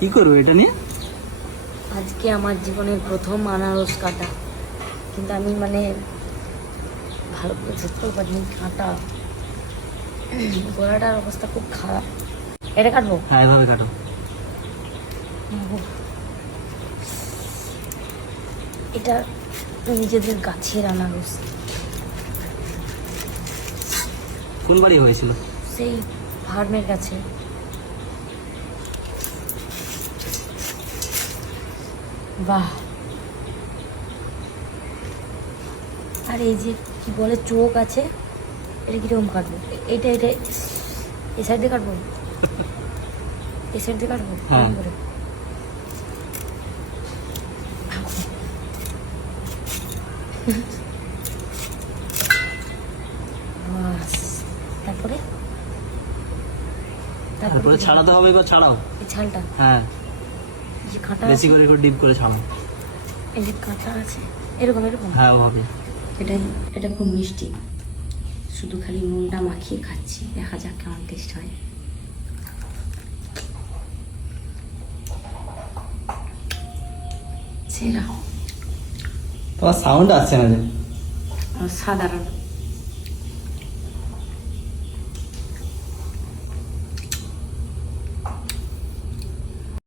কি করবো এটা নিয়ে? আজকে আমার জীবনের প্রথম আনারস কাটা, কিন্তু আমি মানে ভালো করে ধরতেও পারিনি। কাটা গলাটার অবস্থা খুব খারাপ। এটা কাটবো? হ্যাঁ, এভাবে কাটো। এটা নিজেদের গাছের আনারস। কোন বাড়ি হয়েছিল? সেই ফার্মের কাছে। বাহ! আর এই যে কি বলে চোখ আছে, এটা কিরকম কাটবো? এটা এটা এই সাইড দিয়ে কাটবো, এই সাইড দিয়ে কাটবো। হ্যাঁ। এরকম করে। বাস, তারপরে তারপরে ছাড়াতে হবে, এবার ছাড়াও। এই ছালটা, হ্যাঁ, এই যে কাঁটা বেশি আছে, করে একটু ডিপ করে ছাড়াও। এই যে কাঁটা আছে, এরকম এরকম। হ্যাঁ, ওভাবে। এটা খুব মিষ্টি, শুধু খালি নুনটা মাখিয়ে খাচ্ছি, দেখা যাক কেমন টেস্ট হয়। সেরা, তোমার সাউন্ড আসছে না যে। সাধারণ।